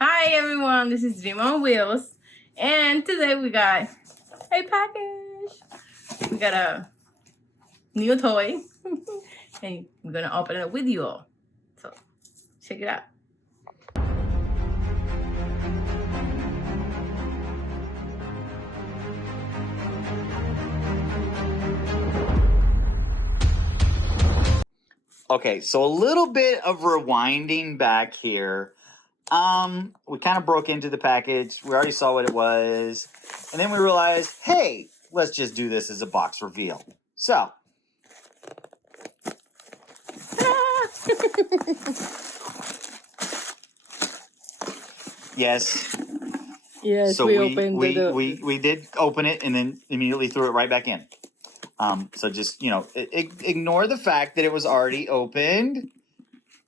Hi everyone, this is Dream on Wheels, and today we got a package. We got a new toy, and we're gonna open it up with you all. So check it out. Okay, so a little bit of rewinding back here. We kind of broke into the package. We already saw what it was. And then we realized, hey, let's just do this as a box reveal. So. Yes. Yes, so we opened we did open it and then immediately threw it right back in. So just, ignore the fact that it was already opened.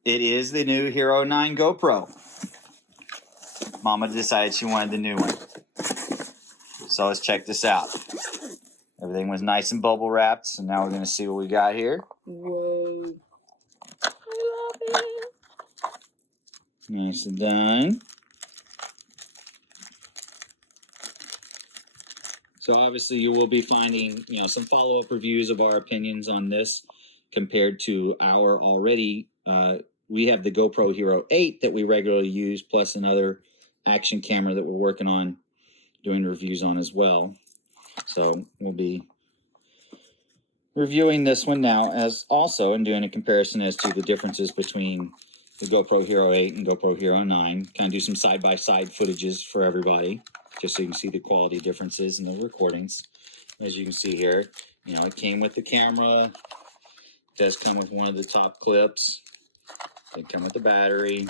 It is the new Hero 9 GoPro. Mama decided she wanted the new one. So let's check this out. Everything was nice and bubble wrapped. So now we're going to see what we got here. Whoa. I love it. Nice and done. So obviously you will be finding, some follow-up reviews of our opinions on this compared to our already, we have the GoPro Hero 8 that we regularly use, plus another action camera that we're working on doing reviews on as well. So we'll be reviewing this one now as also and doing a comparison as to the differences between the GoPro Hero 8 and GoPro Hero 9. Kind of do some side-by-side footages for everybody, just so you can see the quality differences in the recordings. As you can see here, it came with the camera. It does come with one of the top clips. They come with the battery.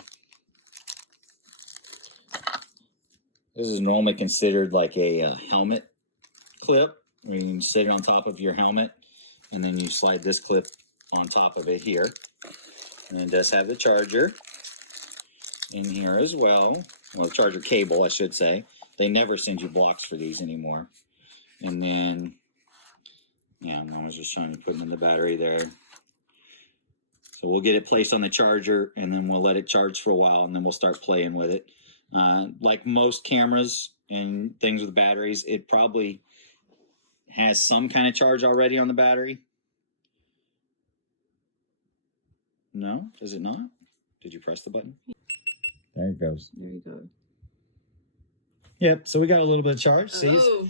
This is normally considered like a helmet clip, where you can sit it on top of your helmet, and then you slide this clip on top of it here. And it does have the charger in here as well. Well, the charger cable, I should say. They never send you blocks for these anymore. And then, I was just trying to put in the battery there. So we'll get it placed on the charger, and then we'll let it charge for a while, and then we'll start playing with it. Like most cameras and things with batteries, it probably has some kind of charge already on the battery. No? Does it not? Did you press the button? There it goes. There you go. Yep, so we got a little bit of charge. See? Oh.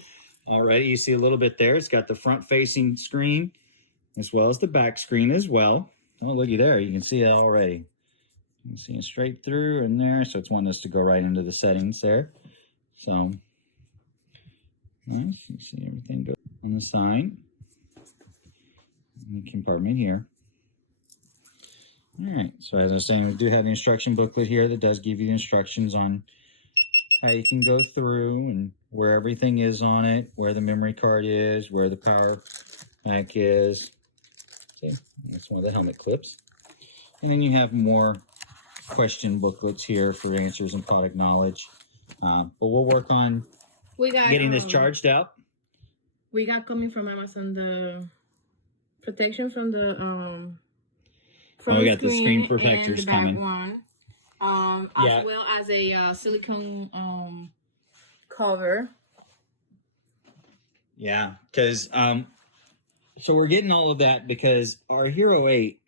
Already, you see a little bit there. It's got the front-facing screen as well as the back screen as well. Oh, looky there. You can see it already. You can see it straight through in there. So it's wanting us to go right into the settings there. So, nice. You see everything go on the side. And the compartment here. All right. So as I was saying, we do have the instruction booklet here that does give you the instructions on how you can go through and where everything is on it, where the memory card is, where the power pack is. See, that's one of the helmet clips. And then you have more question booklets here for answers and product knowledge. But we'll work on getting this charged up. We got coming from Amazon the protection from the we got the screen protectors and the coming. back one. As well as a silicone cover. Yeah, because so we're getting all of that because our Hero 8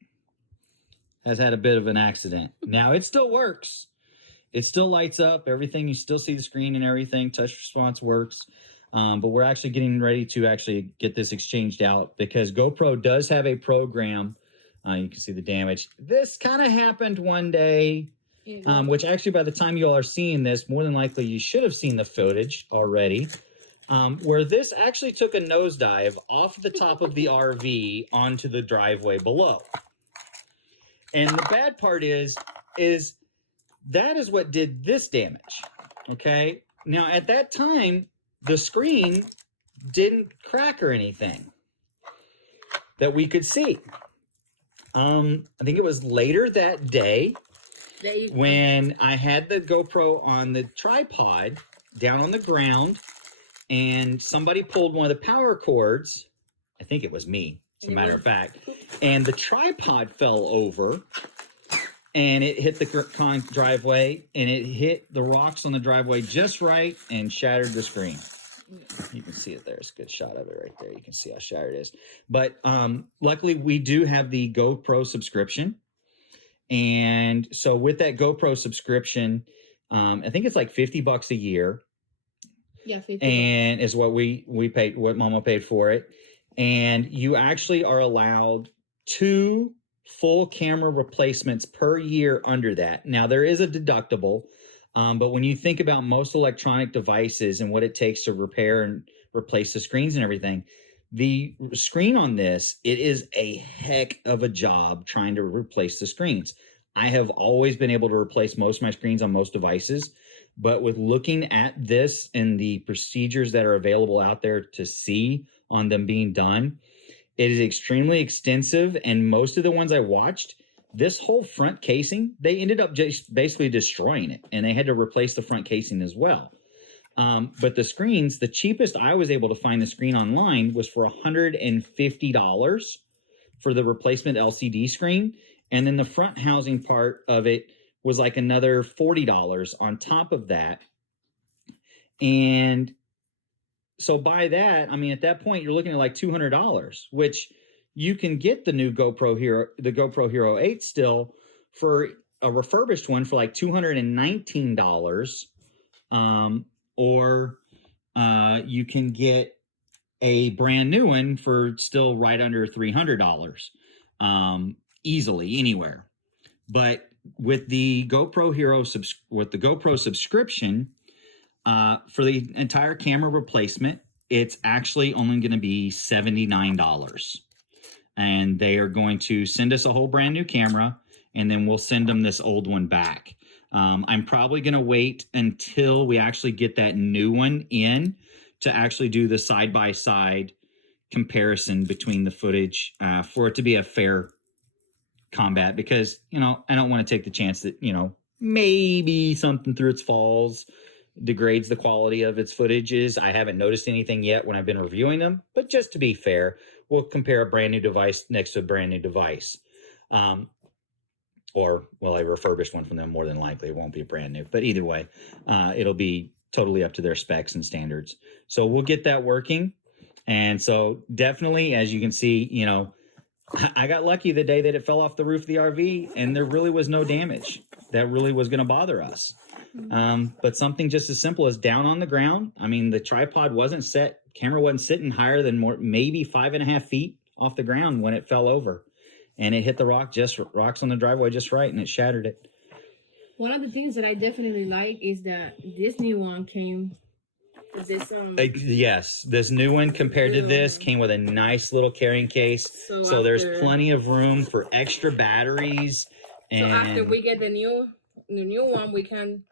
has had a bit of an accident. Now it still works. It still lights up everything. You still see the screen and everything. Touch response works. But we're actually getting ready to actually get this exchanged out because GoPro does have a program. You can see the damage. This kind of happened one day. Which actually by the time you all are seeing this, more than likely you should have seen the footage already, where this actually took a nosedive off the top of the RV onto the driveway below. And the bad part is that is what did this damage, okay? Now at that time, the screen didn't crack or anything that we could see. I think it was later that day when I had the GoPro on the tripod down on the ground and somebody pulled one of the power cords. I think it was me, as a matter of fact. And the tripod fell over and it hit the driveway, and it hit the rocks on the driveway just right and shattered the screen. You can see it there. It's a good shot of it right there. You can see how shattered it is. But luckily, we do have the GoPro subscription. And so with that GoPro subscription, I think it's like $50 a year. Yeah, 50 and is what we paid, what Mama paid for it. And you actually are allowed 2 full camera replacements per year under that. Now there is a deductible, but when you think about most electronic devices and what it takes to repair and replace the screens and everything, the screen on this, it is a heck of a job trying to replace the screens. I have always been able to replace most of my screens on most devices, but with looking at this and the procedures that are available out there to see on them being done, it is extremely extensive. And most of the ones I watched, this whole front casing, they ended up just basically destroying it, and they had to replace the front casing as well. But the screens, the cheapest I was able to find the screen online was for $150 for the replacement LCD screen. And then the front housing part of it was like another $40 on top of that. And so by that, I mean, at that point, you're looking at like $200, which you can get the new GoPro Hero, the GoPro Hero 8 still for a refurbished one for like $219. Or you can get a brand new one for still right under $300, easily anywhere. But with the GoPro Hero, with the GoPro subscription, for the entire camera replacement, it's actually only going to be $79. And they are going to send us a whole brand new camera, and then we'll send them this old one back. I'm probably going to wait until we actually get that new one in to actually do the side-by-side comparison between the footage for it to be a fair combat, because, you know, I don't want to take the chance that, you know, maybe something through its falls degrades the quality of its footages. I haven't noticed anything yet when I've been reviewing them, but just to be fair, we'll compare a brand new device next to a brand new device. Or, well, a refurbished one from them, more than likely. It won't be brand new. But either way, it'll be totally up to their specs and standards. So we'll get that working. And so definitely, as you can see, you know, I got lucky the day that it fell off the roof of the RV, and there really was no damage that really was going to bother us. But something just as simple as down on the ground. I mean, the tripod wasn't set, camera wasn't sitting higher than maybe 5.5 feet off the ground when it fell over. And it hit the rocks on the driveway just right, and it shattered it. One of the things that I definitely like is that this new one came with this yes, this new one compared to this came with a nice little carrying case. So there's plenty of room for extra batteries. And so after we get the new one, we can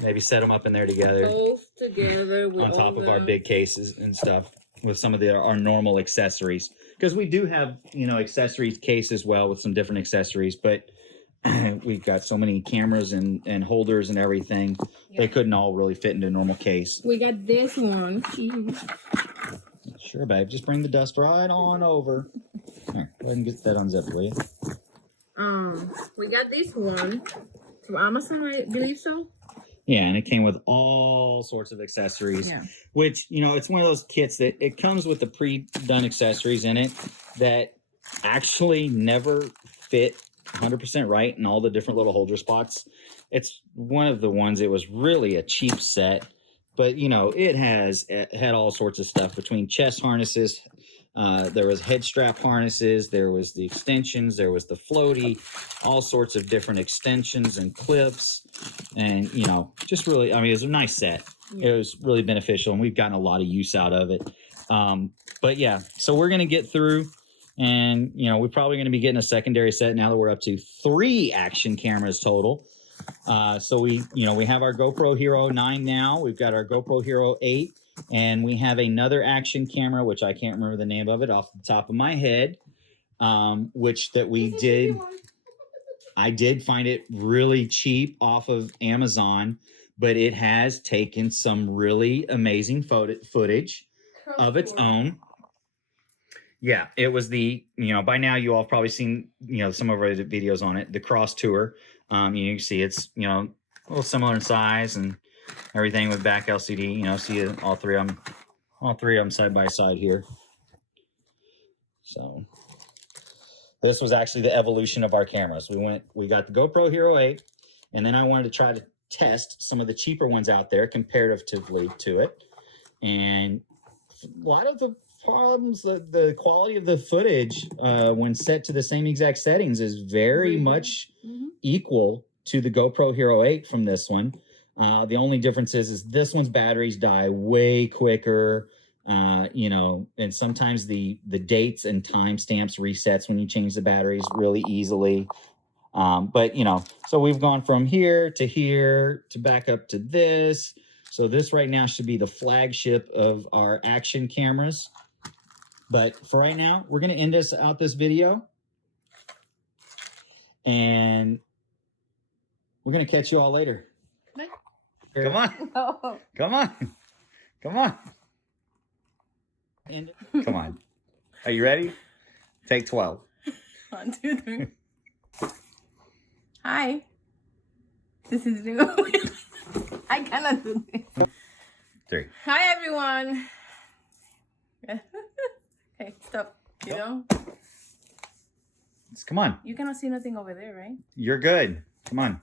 maybe set them up in there together. Both together with on top of our big cases and stuff with some of our normal accessories. Because we do have, you know, accessories case as well with some different accessories, but we've got so many cameras and holders and everything. Yeah. They couldn't all really fit into a normal case. We got this one. Sure, babe. Just bring the dust right on over. Here, go ahead and get that unzipped, will you? We got this one from Amazon, I believe so. Yeah, and it came with all sorts of accessories, which, you know, it's one of those kits that it comes with the pre-done accessories in it that actually never fit 100% right in all the different little holder spots. It's one of the ones, it was really a cheap set, but, you know, it had all sorts of stuff between chest harnesses. There was head strap harnesses, there was the extensions, there was the floaty, all sorts of different extensions and clips. And, you know, just really, I mean, it was a nice set. It was really beneficial, and we've gotten a lot of use out of it. But yeah, so we're going to get through, and, you know, we're probably going to be getting a secondary set now that we're up to 3 action cameras total. So we have our GoPro Hero 9 now. We've got our GoPro Hero 8. And we have another action camera, which I can't remember the name of it off the top of my head, which that we did. I did find it really cheap off of Amazon, but it has taken some really amazing footage of its own. Yeah, it was the, by now you all have probably seen, some of our videos on it, the CrossTour. You can see it's, a little similar in size and everything with back LCD, see all three of them side by side here. So this was actually the evolution of our cameras. We got the GoPro Hero 8, and then I wanted to try to test some of the cheaper ones out there comparatively to it. And a lot of the problems, the quality of the footage when set to the same exact settings is very much equal to the GoPro Hero 8 from this one. The only difference is this one's batteries die way quicker, and sometimes the dates and timestamps resets when you change the batteries really easily. But so we've gone from here to back up to this. So this right now should be the flagship of our action cameras. But for right now, we're going to end this video. And we're going to catch you all later. Come on. Oh. Come on. Come on. Come on. Are you ready? Take 12. 1, 2, 3. Hi. This is Remo. I cannot do this. 3. Hi, everyone. Okay, stop. Come on. You cannot see nothing over there, right? You're good. Come on.